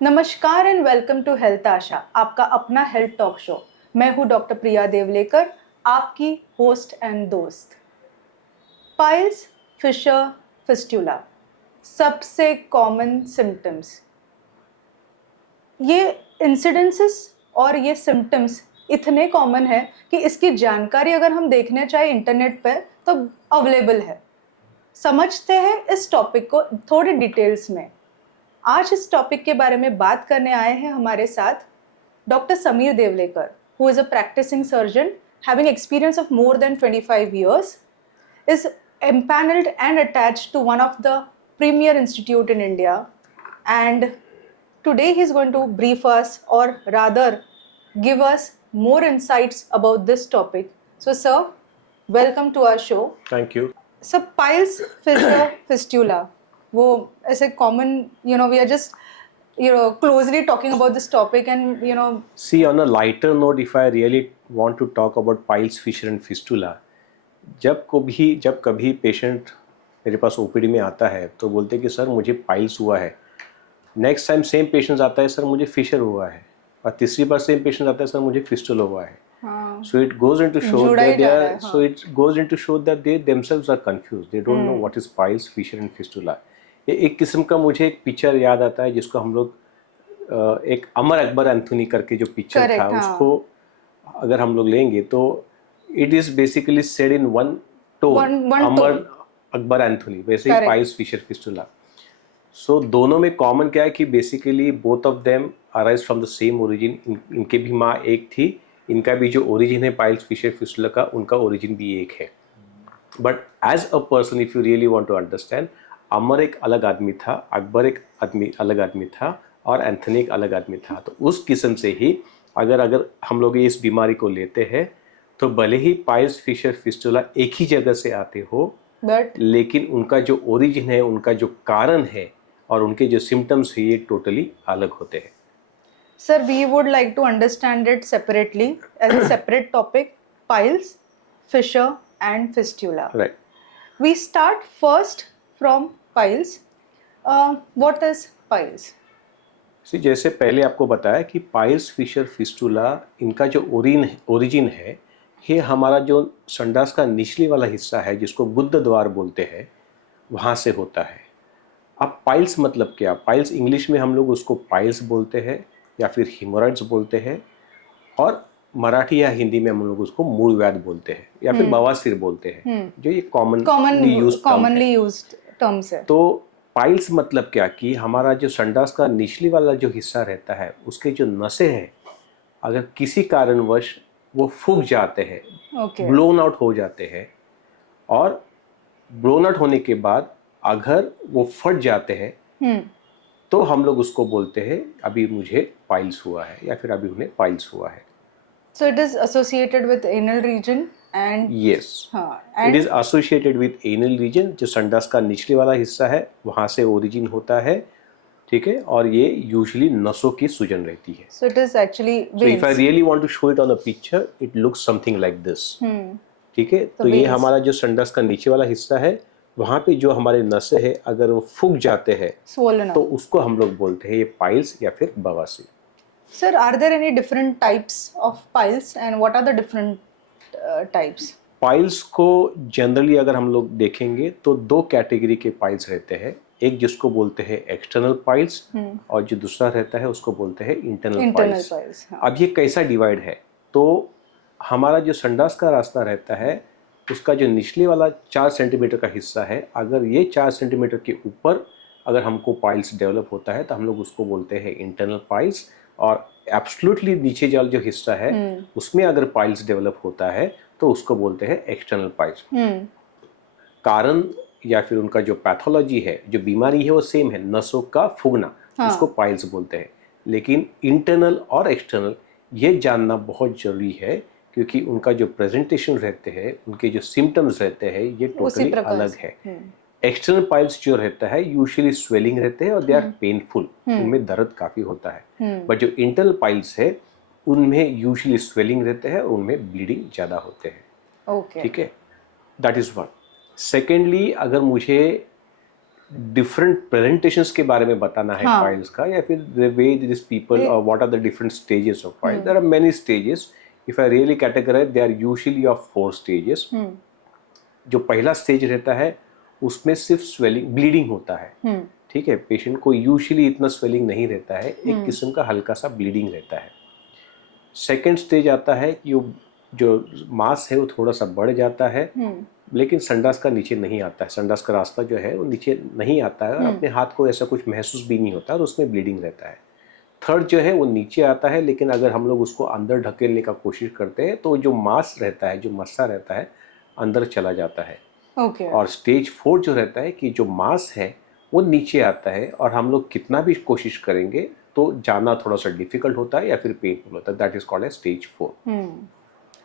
नमस्कार and welcome to health आशा, आपका अपना हेल्थ टॉक शो। मैं हूं डॉक्टर प्रिया देवलेकर, आपकी होस्ट एंड दोस्त। पाइल्स, फिशर, फिस्टुला, सबसे कॉमन सिम्टम्स। ये इंसिडेंसेस और ये सिम्टम्स इतने कॉमन है कि इसकी जानकारी अगर हम देखने चाहे इंटरनेट पर तो अवेलेबल है। समझते हैं इस टॉपिक को थोड़े डिटेल्स में। आज इस टॉपिक के बारे में बात करने आए हैं हमारे साथ doctor Sameer Devlekar, who is a practicing surgeon having experience of more than 25 years, is empaneled and attached to one of the premier institute in India, and today he is going to brief us, or rather give us more insights about this topic. So sir, welcome to our show. Thank you. So piles, fissure, fistula, वो ऐसे common, we are just closely talking about this topic, and See, on a lighter note, if I really want to talk about piles, fissure and fistula, जब कभी patient मेरे पास OPD में आता है तो बोलते हैं कि सर मुझे पाइल्स हुआ है। नेक्स्ट टाइम सेम पेशेंट आता है, सर मुझे फिशर हुआ है। और तीसरी बार सेम पेशेंट आता है, सर मुझे फिस्टुला हुआ है। So it goes into show that they themselves are confused. They don't know what is piles, fissure and fistula. ये एक किस्म का मुझे एक पिक्चर याद आता है जिसको हम लोग एक अमर अकबर एंथोनी करके जो पिक्चर था, उसको अगर हम लोग लेंगे तो it is basically said in one tone, Amar Akbar Anthony, वैसे ही पाइल्स, फिशर, फिस्टुला। सो दोनों में कॉमन क्या है कि basically both of them arise from the same origin. इनके भी माँ एक थी, इनका भी जो ओरिजिन है पाइल्स, फिशर, फिस्टुला का, उनका ओरिजिन भी एक है। But as a person if you really want to understand, Amar एक अलग आदमी था, अकबर एक अलग आदमी था, और एंथनी एक अलग आदमी था। तो उस किस्म से ही अगर हम लोग इस बीमारी को लेते हैं तो भले ही पाइल्स, फिशर, फिस्टुला एक ही जगह से आते हो, लेकिन उनका जो ओरिजिन है, उनका जो कारण है और उनके जो सिम्टम्स है, ये टोटली अलग होते हैं। Sir, we would like to understand it separately as a separate topic: piles, fissure, and fistula. Right. We start first from piles. What is piles? जैसे पहले आपको बताया कि पाइल्स, फिशर, फिस्टुला, इनका जो ओरिजिन है, ये हमारा जो संडास का निचली वाला हिस्सा है जिसको गुद्द द्वार बोलते हैं, वहाँ से होता है। अब पाइल्स मतलब क्या? पाइल्स इंग्लिश में हम लोग उसको पाइल्स बोलते हैं या फिर हिमोरॉइड्स बोलते हैं, और मराठी या हिंदी में हम लोग उसको मूलव्याध बोलते हैं या फिर बवासीर बोलते हैं, जो ये कॉमनली यूज्ड टर्म्स है। तो पाइल्स मतलब क्या कि हमारा जो संडास का निचली वाला जो हिस्सा रहता है, उसके जो नसें हैं, अगर किसी कारणवश वो फूक जाते हैं, ब्लोन आउट हो जाते हैं, और ब्लोन आउट होने के बाद अगर वो फट जाते हैं तो हम लोग उसको बोलते हैं अभी मुझे पाइल्स हुआ है या फिर अभी उन्हें पाइल्स हुआ है। So it is associated with anal region and yes, it is associated with anal region, जो संडास का निचले वाला हिस्सा है, वहाँ से ओरिजिन होता है, ठीक है। और ये यूजुअली नसों की सूजन रहती है। So it is actually veins. So if I really want to show it on a picture, it looks something like this. ठीक है। तो ये हमारा जो संडास का नीचे वाला हिस्सा है, वहाँ पे जो हमारे नसें हैं, अगर वो फूक जाते हैं तो उसको हम लोग बोलते हैं ये पाइल्स या फिर बवासीर। Sir, are there any different types of piles and what are the different types? Piles को जनरली अगर हम लोग देखेंगे तो दो कैटेगरी के पाइल्स रहते हैं। एक जिसको बोलते हैं एक्सटर्नल पाइल्स, और जो दूसरा रहता है उसको बोलते हैं इंटरनल पाइल्स। अब ये कैसा डिवाइड है? तो हमारा जो संडास का रास्ता रहता है, उसका जो निचले वाला 4 सेंटीमीटर का हिस्सा है, अगर ये 4 सेंटीमीटर के ऊपर अगर हमको पाइल्स डेवलप होता है तो हम लोग उसको बोलते हैं इंटरनल पाइल्स, और एब्सोल्युटली नीचे वाला जो हिस्सा है उसमें अगर पाइल्स डेवलप होता है तो उसको बोलते हैं एक्सटर्नल पाइल्स। कारण या फिर उनका जो पैथोलॉजी है, जो बीमारी है, वो सेम है, नसों का फूगना, उसको पाइल्स बोलते हैं। लेकिन इंटरनल और एक्सटर्नल ये जानना बहुत जरूरी है, क्योंकि उनका जो प्रेजेंटेशन रहते हैं, उनके जो सिम्टम्स रहते हैं, ये टोटली अलग है। एक्सटर्नल पाइल्स जो रहता है यूजुअली स्वेलिंग रहते हैं और दे आर पेनफुल, उनमें दर्द काफ़ी होता है। बट जो इंटरनल पाइल्स है उनमें यूजुअली स्वेलिंग रहते हैं और उनमें ब्लीडिंग ज़्यादा होते हैं। ठीक है, दैट इज़ वन। सेकेंडली, अगर मुझे डिफरेंट प्रेजेंटेशंस के बारे में बताना है हाँ. पाइल्स का, या फिर द वे दिस पीपल और what are the different stages of piles. There are many stages. If I really categorise, they are usually of 4 stages. जो पहला स्टेज रहता है उसमें सिर्फ स्वेलिंग, ब्लीडिंग होता है. ठीक है, पेशेंट को यूजुअली इतना स्वेलिंग नहीं रहता है, एक किस्म का हल्का सा ब्लीडिंग रहता है. सेकेंड स्टेज आता है कि जो मास है वो थोड़ा सा बढ़ जाता है, लेकिन संडास का नीचे नहीं आता है. संडास का रास्ता जो है वो नीचे नहीं आता है और अपने हाथ को ऐसा कुछ महसूस भी नहीं होता और उसमें ब्लीडिंग रहता है. थर्ड जो है वो नीचे आता है, लेकिन अगर हम लोग उसको अंदर ढकेलने का कोशिश करते हैं तो जो मास रहता है, जो मस्सा रहता है, अंदर चला जाता है. Okay. और स्टेज 4 जो रहता है कि जो मास है वो नीचे आता है और हम लोग कितना भी कोशिश करेंगे तो जाना थोड़ा सा डिफिकल्ट होता है या फिर पेनफुल होता है. That is called as stage 4.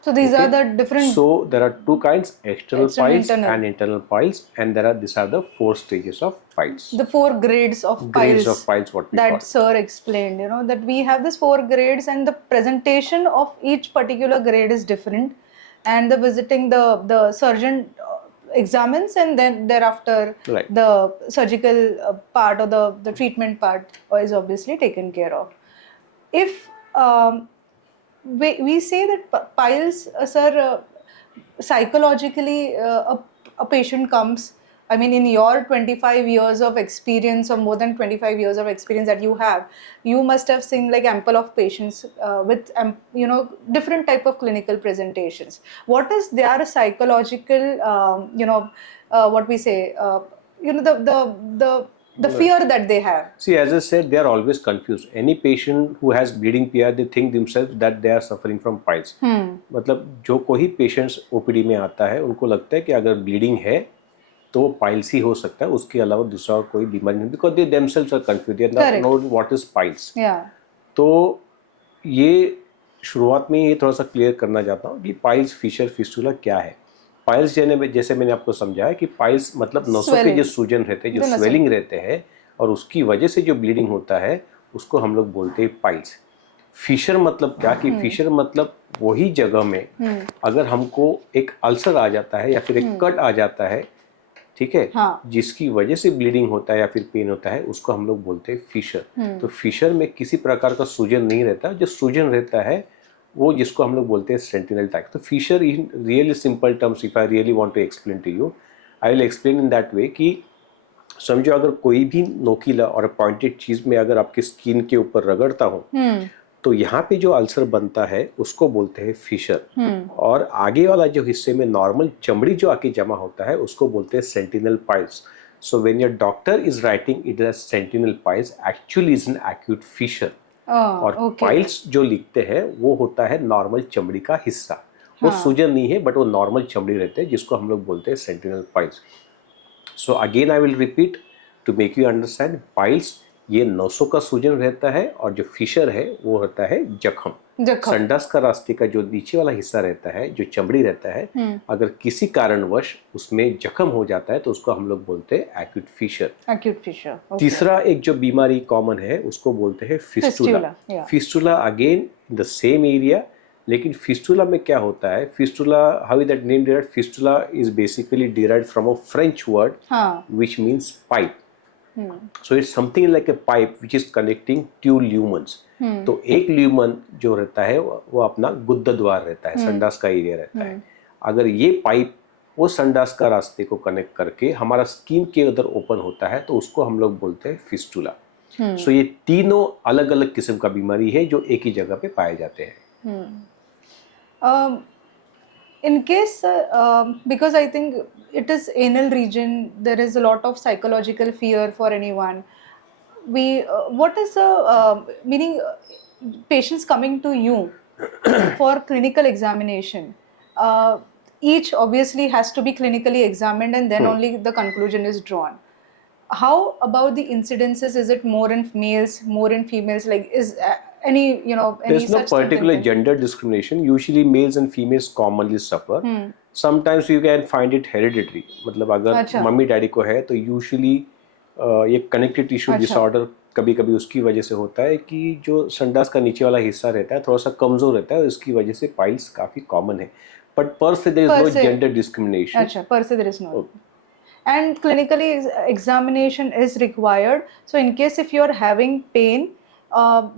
So these are the different. So there are two kinds: external External, piles internal. and internal piles, and these are the 4 stages of piles. The 4 grades of Grades piles of piles, what we that call. sir explained, that we have this 4 grades and the presentation of each particular grade is different, and the visiting the surgeon examines, and then thereafter Right. the surgical part or the treatment part is obviously taken care of. If we say that piles, sir, psychologically, a patient comes, I mean, in your 25 years of experience or more than 25 years of experience that you have, you must have seen like ample of patients with, different type of clinical presentations. What is their psychological, what we say, the fear that they have? See, as I said, they are always confused. Any patient who has bleeding PI, they think themselves that they are suffering from piles. मतलब जो कोई patients OPD में आता है उनको लगता है कि अगर ब्लीडिंग है तो पाइल्स ही हो सकता है, उसके अलावा दूसरा कोई बीमारी नहीं, because they themselves are confused, they are not knowing what is piles. तो ये शुरुआत में ये थोड़ा सा क्लियर करना चाहता हूँ कि पाइल्स, फिशर, फिस्टुला क्या है. पाइल्स जैसे मैंने आपको समझाया कि पाइल्स मतलब नसों के जो सूजन रहते हैं, जो स्वेलिंग रहते हैं और उसकी वजह से जो ब्लीडिंग होता है उसको हम लोग बोलते हैं पाइल्स. फिशर मतलब क्या कि फिशर मतलब वही जगह में अगर हमको एक अल्सर आ जाता है या फिर एक कट आ जाता है, ठीक है, जिसकी वजह से ब्लीडिंग होता है या फिर पेन होता है, उसको हम लोग बोलते हैं फिशर. तो फिशर में किसी प्रकार का सूजन नहीं रहता, जो सूजन रहता है वो जिसको हम लोग बोलते हैं सेंटिनल टाइप. तो fissure in really simple terms, if I really want to explain to you, I will explain in that way कि समझो अगर कोई भी नोकीला और पॉइंटेड चीज में अगर आपकी स्किन के ऊपर रगड़ता हूँ तो यहाँ पे जो अल्सर बनता है उसको बोलते हैं फिशर. और आगे वाला जो हिस्से में नॉर्मल चमड़ी जो आके जमा होता है उसको बोलते हैं sentinel piles. So when your doctor is writing it as sentinel piles, actually is an acute fissure. और पाइल्स जो लिखते हैं वो होता है नॉर्मल चमड़ी का हिस्सा. वो सूजन नहीं है बट वो नॉर्मल चमड़ी रहते हैं जिसको हम लोग बोलते हैं sentinel piles. So again I will repeat to make you understand. Piles ये नसों का सूजन रहता है और जो फिशर है वो होता है जख्म. संडास का रास्ते का जो नीचे वाला हिस्सा रहता है, जो चमड़ी रहता है, अगर किसी कारणवश उसमें जख्म हो जाता है तो उसको हम लोग बोलते हैं एक्यूट फिशर. तीसरा एक जो बीमारी कॉमन है उसको बोलते हैं fistula. Fistula again in the same area, लेकिन फिस्टुला में क्या होता है, fistula, how is that name derived? Fistula is basically derived from a French word which means pipe. So it's something like a pipe which is connecting two lumens. तो एक lumen जो रहता है वो अपना गुद्दा द्वार रहता है, संडास का एरिया रहता है. अगर ये पाइप वो संडास का रास्ते को कनेक्ट करके हमारा स्किन के उधर ओपन होता है तो उसको हम लोग बोलते हैं फिस्टुला. सो ये तीनों अलग अलग किस्म का बीमारी है जो एक ही जगह पे पाए जाते हैं. In case, because I think it is anal region, there is a lot of psychological fear for anyone. What is the meaning? Patients coming to you for clinical examination. Each obviously has to be clinically examined, and then only the conclusion is drawn. How about the incidences? Is it more in males, more in females? Like is any there's no particular gender discrimination. Usually males and females commonly suffer. Sometimes you can find it hereditary. मतलब अगर mummy daddy को है तो usually ये connective tissue disorder कभी कभी उसकी वजह से होता है कि जो संडास का नीचे वाला हिस्सा रहता है थोड़ा सा कमजोर रहता है, इसकी वजह से पाइल्स काफी कॉमन है. But per se there is no gender discrimination. अच्छा, per se there is no. and clinically examination is required. So in case if you are having pain,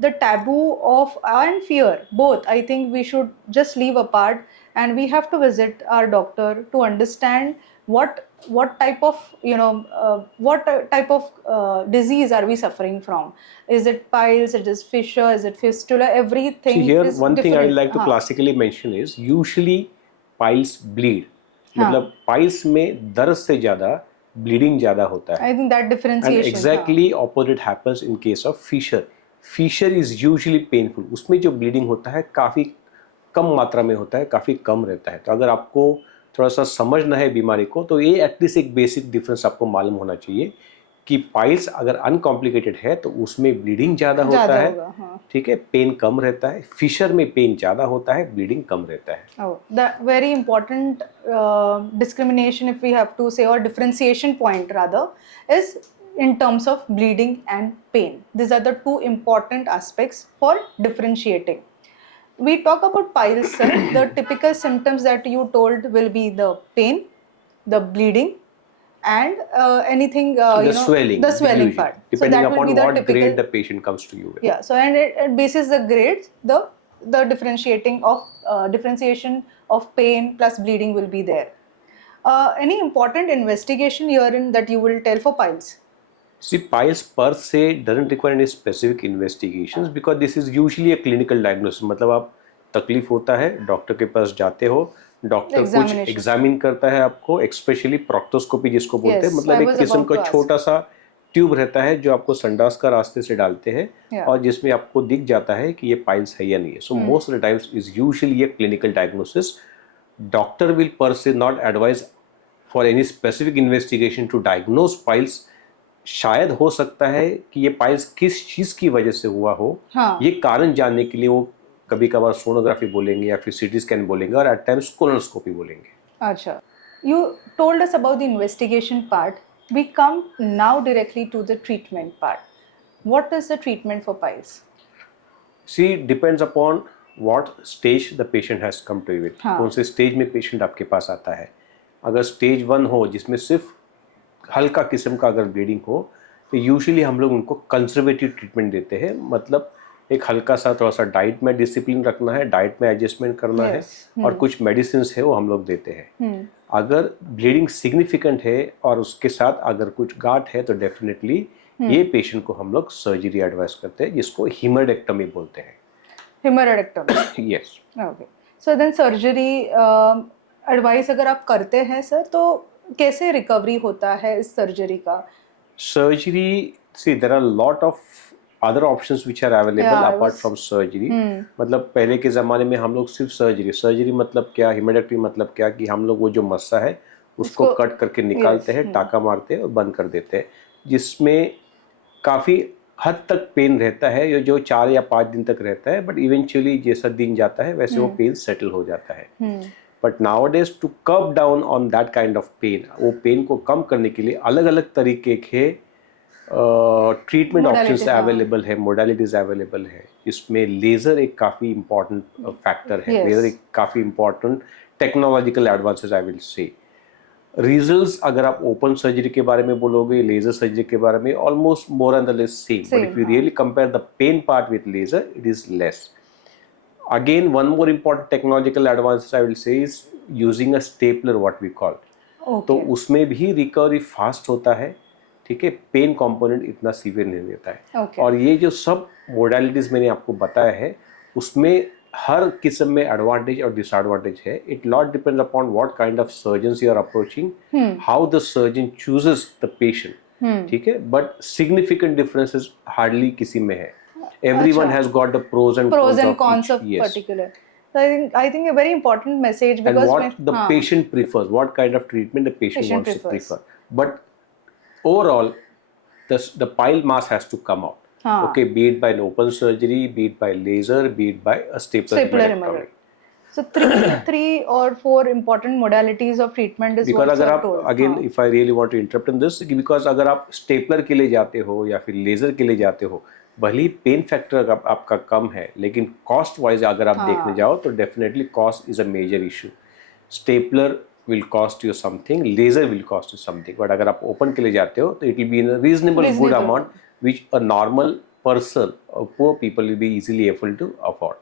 the taboo of and fear both, I think we should just leave apart, and we have to visit our doctor to understand what type of what type of disease are we suffering from. Is it piles, it is fissure, is it fistula, everything. See here, is one thing I would different. like to classically mention is usually piles bleed. मतलब piles में दर्द से ज़्यादा bleeding ज़्यादा होता है. I think that differentiation. And exactly opposite happens in case of fissure. Fissure is usually painful. उसमें जो bleeding होता है काफ़ी कम मात्रा में होता है, काफ़ी कम रहता है. तो अगर आपको थोड़ा सा समझना है बीमारी को, तो ये एटलीस्ट एक बेसिक डिफरेंस आपको मालूम होना चाहिए कि पाइल्स अगर अनकॉम्प्लिकेटेड है तो उसमें ब्लीडिंग ज़्यादा होता है, ठीक है, पेन कम रहता है. फिशर में पेन ज़्यादा होता है, ब्लीडिंग कम रहता है. The very important discrimination if we have to say, और differentiation point rather, is in terms of bleeding and pain. These are the two important aspects for differentiating. We talk about piles, sir. The typical symptoms that you told will be the pain, the bleeding, and anything the swelling usually, part. Depending so upon what grade the patient comes to you with. Yeah. So and it bases the grades, the differentiating of differentiation of pain plus bleeding will be there. Any important investigation herein that you will tell for piles? See, piles per se doesn't require any specific investigations because this is usually a clinical diagnosis. मतलब आप तकलीफ होता है, doctor के पास जाते हो, doctor कुछ examine करता है आपको, एक्सपेशली प्रोक्टोस्कोपी जिसको बोलते हैं, मतलब एक किस्म का छोटा सा ट्यूब रहता है जो आपको संडास का रास्ते से डालते हैं और जिसमें आपको दिख जाता है कि ये पाइल्स है या नहीं है. So most of the times is usually a clinical diagnosis. Doctor will per se not advise for any specific investigation to diagnose piles. शायद हो सकता है कि ये पाइल्स किस चीज़ की वजह से हुआ हो, ये कारण जानने के लिए वो कभी कभार सोनोग्राफी बोलेंगे या फिर सीटी स्कैन बोलेंगे और एट टाइम्स कोलोनोस्कोपी बोलेंगे. अच्छा, you told us about the investigation part. We come now directly to the treatment part. What is the treatment for piles? See depends upon what stage the patient has come to you with. कौन से stage में patient आपके पास आता है. अगर stage 1 हो जिसमें सिर्फ हल्का किस्म का अगर ब्लीडिंग हो तो यूजुअली हम लोग उनको कंजर्वेटिव ट्रीटमेंट देते हैं. मतलब एक हल्का सा थोड़ा सा डाइट में डिसिप्लिन रखना है, डाइट में एडजस्टमेंट करना है और कुछ मेडिसिन है वो हम लोग देते हैं. अगर ब्लीडिंग सिग्निफिकेंट है और उसके साथ अगर कुछ गांठ है तो डेफिनेटली ये पेशेंट को हम लोग सर्जरी एडवाइस करते हैं जिसको हेमरेक्टमी बोलते हैं. Haemorrhoidectomy, yes. Okay. So then surgery advice अगर आप करते हैं सर, तो कैसे रिकवरी होता है इस सर्जरी का? Surgery, see there are lot of other options which are available apart from surgery. मतलब पहले के ज़माने में हम लोग सिर्फ सर्जरी मतलब क्या, हेमेडेक्टमी मतलब क्या कि हम लोग वो जो मस्सा है उसको कट करके निकालते हैं, टाका मारते हैं और बंद कर देते हैं, जिसमें काफ़ी हद तक पेन रहता है, ये जो 4 या 5 दिन तक रहता है, बट इवेंचुअली जैसा दिन जाता है वैसे वो पेन सेटल हो जाता है. But nowadays to curve down on that kind of pain, वो पेन को कम करने के लिए अलग अलग तरीके के ट्रीटमेंट ऑप्शंस अवेलेबल है, मोडालिटीज अवेलेबल है. इसमें लेज़र एक काफ़ी इम्पॉर्टेंट फैक्टर है. लेज़र एक काफ़ी important technological advances I will say. Results अगर आप ओपन सर्जरी के बारे में बोलोगे, लेज़र सर्जरी के बारे में, almost more and the less same. But if you really compare the pain part with laser, it is less. Again, one more important technological advance I will say is using a stapler, what we call. तो उसमें भी recovery fast होता है, ठीक है, pen component इतना severe नहीं रहता है. और ये जो सब मोडालिटीज मैंने आपको बताया है उसमें हर किस्म में एडवांटेज और डिसएडवांटेज है. It lot depends upon what kind of surgeons you are approaching, how the surgeon chooses the patient, ठीक है. बट सिग्निफिकेंट डिफरेंसेस हार्डली किसी में है. Everyone has got the pros and cons of particular. So I think a very important message, because and what the patient prefers, what kind of treatment the patient wants to prefer. But overall, the pile mass has to come out. Okay, be it by an open surgery, be it by laser, be it by a stapler hemorrhectomy. So three or 4 important modalities of treatment is because अगर आप again if I really want to interrupt in this, because अगर आप stapler के लिए जाते हो या फिर लेजर के लिए जाते हो, भले पेन फैक्टर आपका कम है, लेकिन कॉस्ट वाइज अगर आप देखने जाओ तो definitely cost is a major issue. Stapler will cost you something, laser will cost you something, but अगर आप open के लिए जाते हो तो it will be in a reasonable good amount which a normal person or poor people will be easily able to afford.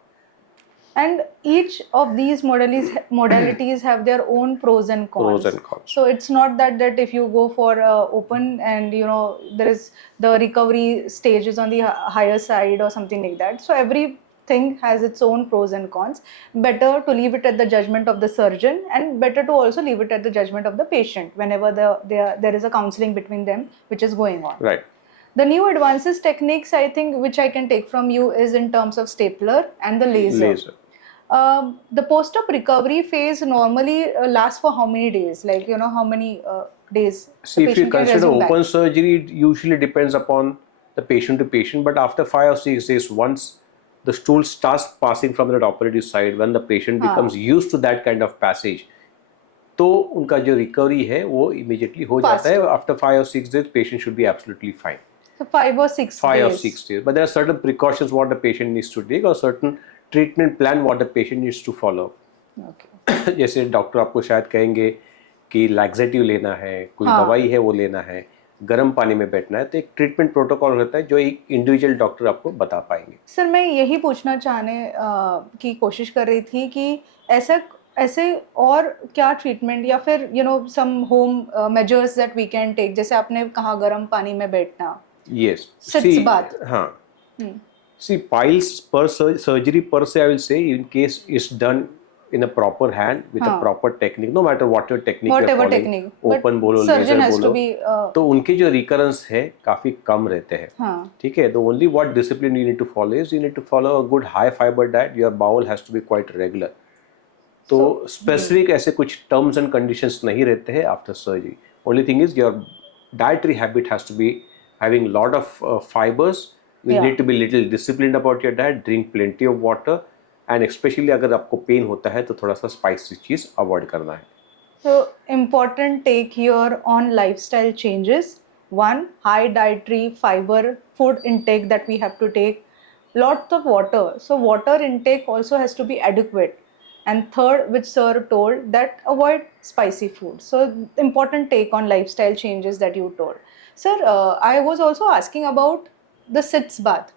And each of these modalities have their own pros and cons. Pros and cons. So it's not that if you go for open and there is the recovery stage is on the higher side or something like that. So everything has its own pros and cons. Better to leave it at the judgment of the surgeon, and better to also leave it at the judgment of the patient whenever there is a counseling between them which is going on. Right. The new advances techniques, I think, which I can take from you is in terms of stapler and the laser. The post-op recovery phase normally lasts for how many days? Like, how many days? See, if you consider open surgery, it usually depends upon the patient to patient. But after 5 or 6 days, once the stool starts passing from that operative side, when the patient becomes used to that kind of passage, तो उनका जो recovery है वो immediately हो जाता है. After 5 or 6 days, patient should be absolutely fine. So 5 or 6 days. 5 or 6 days. But there are certain precautions what the patient needs to take, or certain treatment plan what the patient needs to follow. Okay. जैसे doctor आपको शायद कहेंगे कि laxative लेना है, कोई दवाई है वो लेना है, गर्म पानी में बैठना है, तो एक ट्रीटमेंट प्रोटोकॉल रहता है जो एक इंडिविजुअल डॉक्टर आपको बता पाएंगे. सर, मैं यही पूछना चाहने की कोशिश कर रही थी कि ऐसे और क्या ट्रीटमेंट या फिर some home measures that we can take, जैसे आपने कहा गर्म पानी में बैठना. Yes. Sits bath. See, piles per surgery per se, I will say, in case it's done in a proper hand with a proper technique, no matter what your technique you're following, technique, open बोलो, laser बोलो, तो उनके जो recurrence है काफी कम रहते हैं. ठीक है. The only what discipline you need to follow is you need to follow a good high fiber diet. Your bowel has to be quite regular. तो specific ऐसे कुछ terms and conditions नहीं रहते हैं after surgery. Only thing is your dietary habit has to be having lot of fibers. You need to be little disciplined about your diet, drink plenty of water, and especially अगर आपको pen होता है तो थोड़ा सा spicy चीज avoid करना है. So important take here on lifestyle changes. 1, high dietary fiber food intake that we have to take. Lots of water. So water intake also has to be adequate. And third, which sir told, that avoid spicy food. So important take on lifestyle changes that you told. Sir, I was also asking about the sits bath.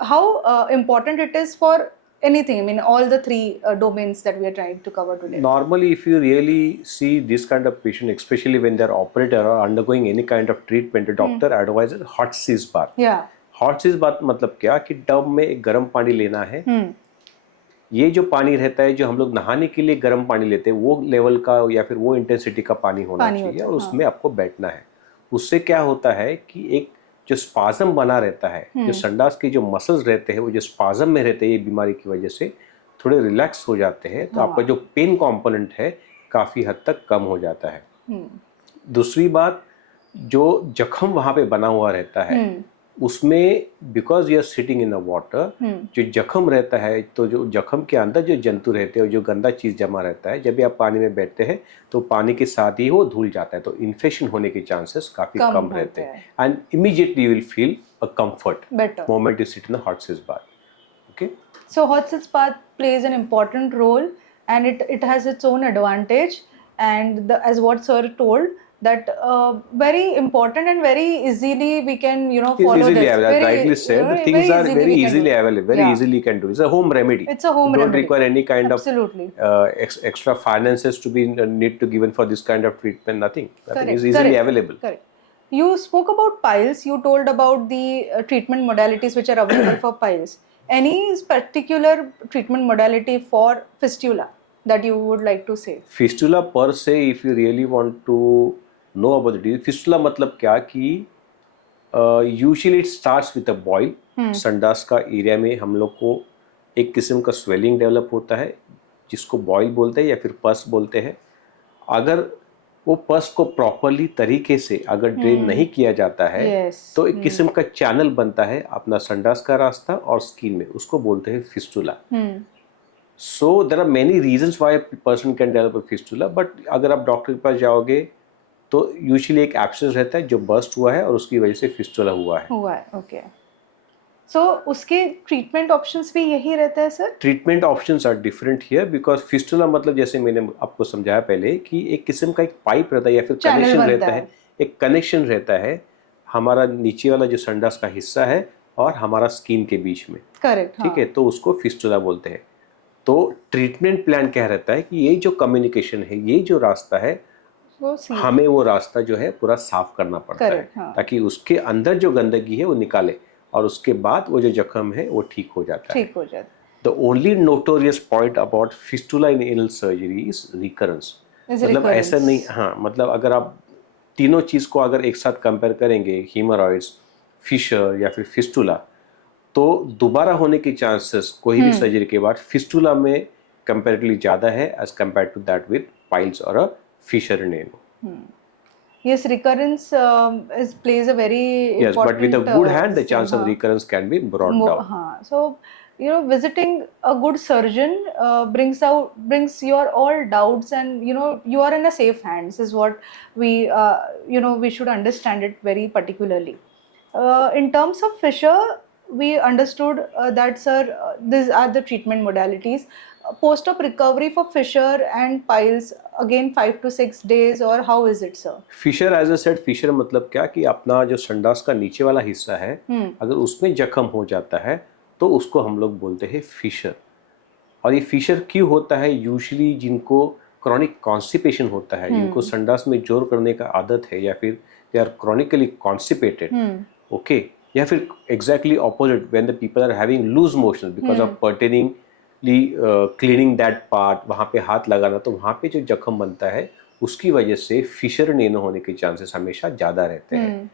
How important it is for anything, I mean all the 3 domains that we are trying to cover today. Normally, if you really see this kind of patient, especially when they're operated or undergoing any kind of treatment, the doctor advises hot sits bath. Yeah. Hot sits bath मतलब क्या कि tub में एक गर्म पानी लेना है. ये जो पानी रहता है जो हम लोग नहाने के लिए गर्म पानी लेते हैं वो लेवल का या फिर वो इंटेंसिटी का पानी होना चाहिए और उसमें आपको बैठना है. उससे क्या होता है कि एक जो स्पाज्म बना रहता है, जो संडास के जो मसल्स रहते हैं वो जो स्पाज्म में रहते हैं ये बीमारी की वजह से थोड़े रिलैक्स हो जाते हैं, तो आपका जो पेन कंपोनेंट है काफ़ी हद तक कम हो जाता है. दूसरी बात, जो जख्म वहाँ पे बना हुआ रहता है उसमें because you are sitting in a water, जो जख्म रहता है तो जो जख्म के अंदर जो जंतु रहते हैं, जो गंदा चीज़ जमा रहता है, जब भी आप पानी में बैठते हैं तो पानी के साथ ही वो धुल जाता है, तो इन्फेक्शन होने के चांसेस काफ़ी कम रहते हैं. And immediately you will feel a comfort moment you sit in a hot sitz bath. Okay, so hot sitz bath plays an important role and it has its own advantage, and as what sir told, that very important and very easily we can follow easily this. Very, rightly said, the things are very easily available, very easily you can do. It's a home remedy. It's a home remedy. Don't require any kind Absolutely. of extra finances to be need to given for this kind of treatment. Nothing is easily available. Correct. You spoke about piles. You told about the treatment modalities which are available for piles. Any particular treatment modality for fistula that you would like to say? Fistula per se, if you really want to know about it, fistula मतलब क्या कि usually it starts with a boil. संडास का area में हम लोग को एक किस्म का स्वेलिंग डेवलप होता है जिसको बॉयल बोलते हैं या फिर पस बोलते हैं. अगर वो पस को प्रॉपरली तरीके से अगर ड्रेन नहीं किया जाता है तो एक किस्म का चैनल बनता है अपना संडास का रास्ता और स्किन में, उसको बोलते हैं fistula. So there are many reasons why a person can develop a fistula, but अगर आप डॉक्टर के पास जाओगे तो यूजुअली एक एब्सेस रहता है जो बर्स्ट हुआ है और उसकी वजह से फिस्टुला हुआ है. ओके. सो उसके ट्रीटमेंट ऑप्शंस भी यही रहते हैं sir? Treatment options are different here because fistula मतलब जैसे मैंने आपको समझाया पहले कि एक किस्म का एक पाइप रहता है या फिर कनेक्शन रहता है, एक कनेक्शन रहता है हमारा नीचे वाला जो संडास का हिस्सा है और हमारा स्किन के बीच में। करेक्ट, ठीक है, तो उसको फिस्टुला बोलते हैं। तो ट्रीटमेंट प्लान क्या रहता है कि ये जो कम्युनिकेशन है, ये जो रास्ता है, हमें वो रास्ता जो है पूरा साफ करना पड़ता है ताकि उसके अंदर जो गंदगी है वो निकाले और उसके बाद वो जो जख्म है वो ठीक हो जाता है। The only notorious point about fistula in anal surgery is recurrence. मतलब ऐसा नहीं, हाँ मतलब अगर आप तीनों चीज़ को अगर एक साथ कंपेयर करेंगे, हीमोरॉइड्स, फिशर या फिर फिस्टुला, तो दोबारा होने के चांसेस कोई भी सर्जरी के बाद फिस्टुला में कंपैरेटिवली ज़्यादा है as compare to that with piles और a fissure in ano. Yes, recurrence plays a very yes, important. but with a good hand, the chance of recurrence can be brought down. So, visiting a good surgeon brings your all doubts, and you are in a safe hands. Is what we we should understand it very particularly. In terms of fissure, we understood that sir, these are the treatment modalities. Post-op recovery for fissure and piles, again 5 to 6 days, or how is it sir? Fissure as a said, fissure मतलब क्या कि अपना जो संडास का नीचे वाला हिस्सा है अगर उसमें जख्म हो जाता है तो उसको हम लोग बोलते हैं फिशर। और ये फिशर क्यों होता है? यूजुअली जिनको क्रॉनिक कॉन्स्टिपेशन होता है, जिनको संडास में जोर करने का आदत है या फिर they are chronically constipated, okay, या फिर exactly opposite when the people are having loose motion because of pertaining cleaning that part, वहाँ पे हाथ लगाना, तो वहाँ पे जो जख्म बनता है उसकी वजह से फिशर नेनो होने के चांसेस हमेशा ज़्यादा रहते हैं।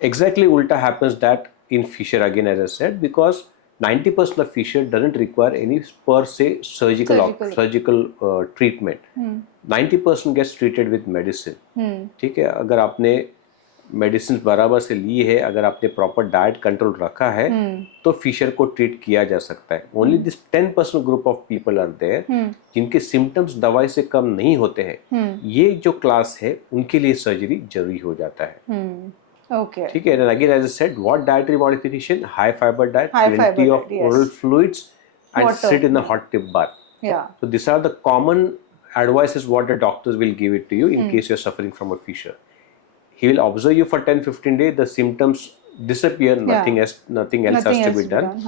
एग्जैक्टली उल्टा happens that in fissure, again as I said, because 90% of fissure doesn't require any per se surgical treatment. 90% gets treated with medicine. ठीक है, अगर आपने मेडिसिन बराबर से ली है, अगर आपने प्रॉपर डाइट कंट्रोल रखा है तो फिशर को ट्रीट किया जा सकता है। Only this 10% group of people are there जिनके सिम्टम्स दवाई से कम नहीं होते हैं, ये जो क्लास है उनके लिए सर्जरी जरूरी हो जाता है। Okay. ठीक है, and again as I said, what dietary modification? High fiber diet, plenty of oral fluids, and sit in a hot tub bath. Yeah. So these are the common advices what the doctors will give it to you in case you're suffering from a fissure. He will observe you for 10-15 days. The symptoms disappear. Nothing else has to be done.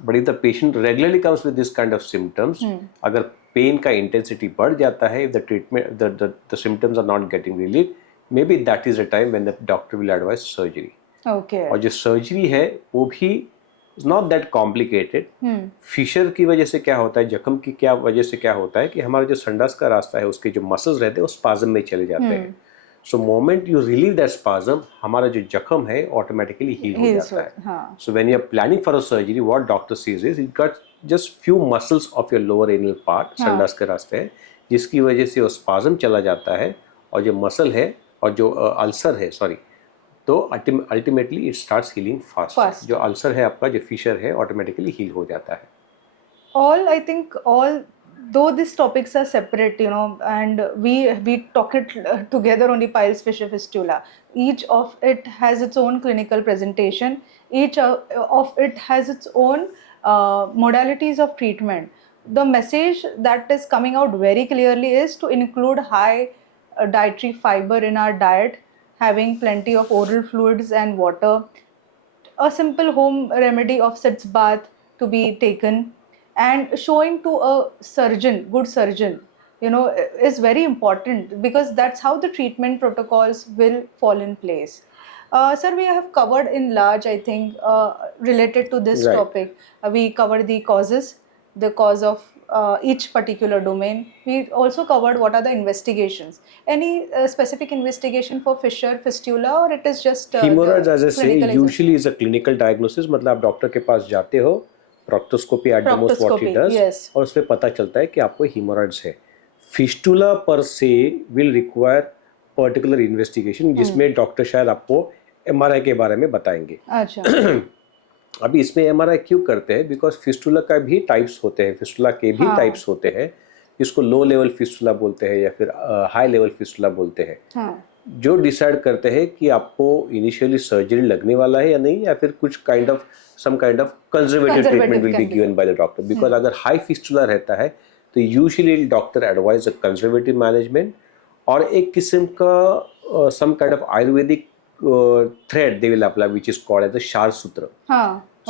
But if the patient regularly comes with this kind of symptoms, अगर pain का intensity बढ़ जाता है, if the treatment the symptoms are not getting relief, maybe that is a time when the doctor will advise surgery. Okay. और जो surgery है वो भी not that complicated. फिशर की वजह से क्या होता है, जख्म की क्या वजह से क्या होता है कि हमारा जो संडास का रास्ता है उसके जो मसल्स रहते हैं वो स्पाज्म में चले जाते हैं। So moment you relieve that spasm, हमारा जो जख्म है ऑटोमेटिकली हील हो जाता है। So when you are planning for a surgery, what doctor sees is you got just few muscles of your lower anal part, संडास के रास्ते है, जिसकी वजह से वो स्पाज्म चला जाता है और जो मसल है और जो अल्सर है, सॉरी, तो ultimately it starts healing fast. जो अल्सर है आपका, जो फिशर है, ऑटोमेटिकली हील हो जाता है। All, I think all, though these topics are separate, and we talk it together only, piles, fissure, fistula. Each of it has its own clinical presentation. Each of it has its own modalities of treatment. The message that is coming out very clearly is to include high dietary fiber in our diet, having plenty of oral fluids and water, a simple home remedy of sitz bath to be taken, and showing to a surgeon, good surgeon, is very important, because that's how the treatment protocols will fall in place. Sir, we have covered in large, I think, related to this topic. We covered the causes, the cause of each particular domain. We also covered what are the investigations. Any specific investigation for fissure, fistula, or it is just hemorrhoids, as I say, usually is a clinical diagnosis. मतलब आप doctor के पास जाते हो, proctoscopy at the most what he does, और उसमें पता चलता है कि आपको hemorrhoids है। फिस्टुला पर से will require particular investigation, जिसमें डॉक्टर शायद आपको MRI के बारे में बताएंगे। अच्छा। अभी इसमें MRI क्यों करते हैं? बिकॉज फिस्टुला का भी टाइप्स होते हैं, फिस्टुला के भी टाइप्स होते हैं, जिसको लो लेवल फिस्टुला बोलते हैं या फिर हाई लेवल फिस्टुला बोलते हैं। जो डिसाइड करते हैं कि आपको इनिशियली सर्जरी लगने वाला है या नहीं, या फिर कुछ kind of some kind of conservative treatment will be given by the doctor. Because अगर हाई फिस्टुला रहता है तो usually doctor advise a conservative management, और एक किस्म का some kind of Ayurvedic thread they will apply, which is called as the Shar Sutra.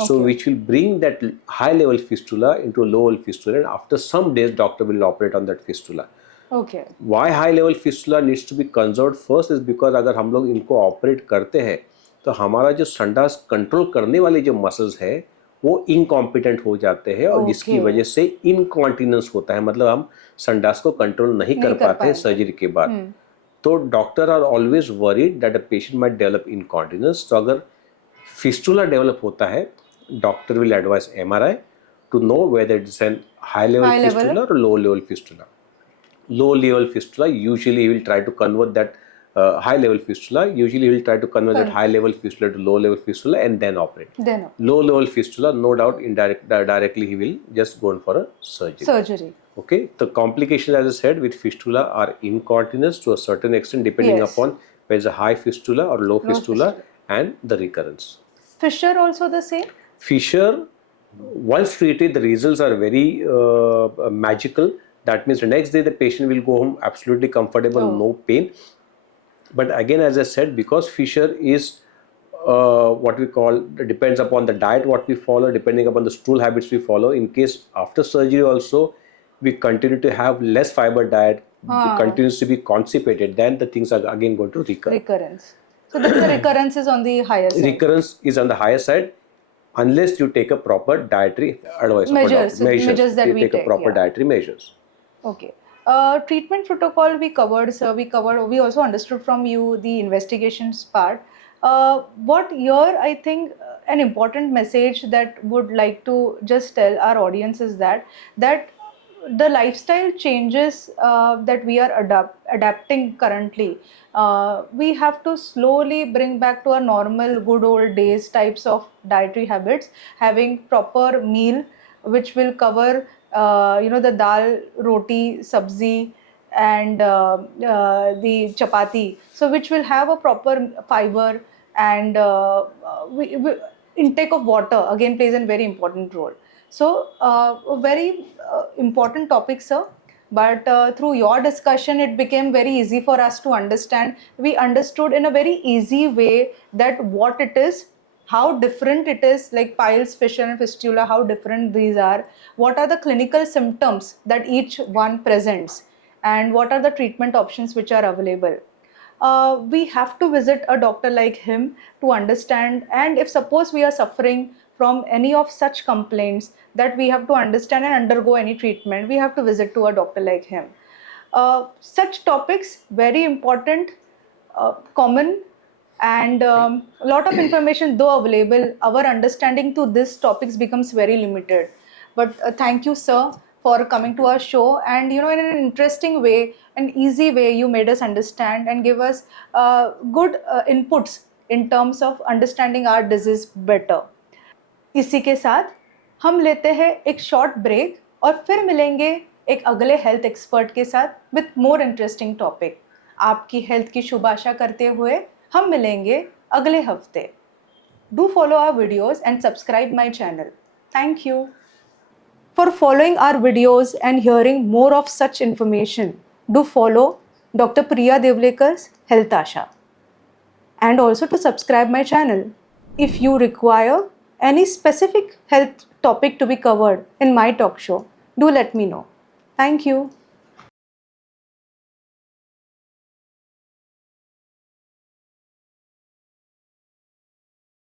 So which will bring that high level fistula into low level fistula, and after some days doctor will operate on that fistula. Okay. Why high level fistula needs to be conserved first is because अगर हम लोग इनको operate करते हैं तो हमारा जो संडास कंट्रोल करने वाले जो मसल्स है वो इनकॉम्पिटेंट हो जाते हैं, और जिसकी वजह से इनकॉन्टिनेंस होता है, मतलब हम संडास को कंट्रोल नहीं कर पाते हैं सर्जरी के बाद. तो doctor are always worried that a patient might develop incontinence. तो अगर फिस्टुला डेवलप होता है, doctor will advise MRI to know whether it is an high level fistula और low level fistula. Low level fistula, usually he will try to convert that high level fistula, usually he will try to convert that high level fistula to low level fistula and then operate. Low level fistula, no doubt directly he will just go in for a surgery. Okay, the complications, as I said, with fistula are incontinence to a certain extent, depending upon whether it's a high fistula or low fistula, and the recurrence. Fissure also the same? Fissure, once treated, the results are very magical. That means the next day the patient will go home absolutely comfortable, no pain. But again, as I said, because fissure is what we call, depends upon the diet what we follow, depending upon the stool habits we follow. In case after surgery also we continue to have less fiber diet, continues to be constipated, then the things are again going to recurrence. So then the recurrence is on the higher side. Recurrence is on the higher side unless you take a proper dietary advice. Measures that we take a proper dietary measures. Okay. Treatment protocol we covered, sir. We also understood from you the investigations part. What here, I think, an important message that would like to just tell our audience is that the lifestyle changes that we are adapting currently, we have to slowly bring back to our normal good old days types of dietary habits, having proper meal which will cover the dal, roti, sabzi, and the chapati, so which will have a proper fiber, and intake of water again plays a very important role. So a very important topic, sir, but through your discussion it became very easy for us to understand. We understood in a very easy way that what it is, how different it is, like piles, fissure and fistula, how different these are, what are the clinical symptoms that each one presents, and what are the treatment options which are available. We have to visit a doctor like him to understand, and if suppose we are suffering from any of such complaints that we have to understand and undergo any treatment, we have to visit to a doctor like him. Such topics, very important, common, and a lot of information though available, our understanding to these topics becomes very limited. But thank you, sir, for coming to our show, and in an interesting way, an easy way, you made us understand and give us good inputs in terms of understanding our disease better. इसी के साथ हम लेते हैं एक short break, और फिर मिलेंगे एक अगले हेल्थ एक्सपर्ट के साथ विथ मोर इंटरेस्टिंग टॉपिक. आपकी हेल्थ की शुभ आशा करते हुए हम मिलेंगे अगले हफ्ते. Do follow our videos and subscribe my channel. Thank you for following our videos and hearing more of such information. Do follow Dr. Priya Devlekar's Health Asha, and also to subscribe my channel. If you require any specific health topic to be covered in my talk show, do let me know. Thank you.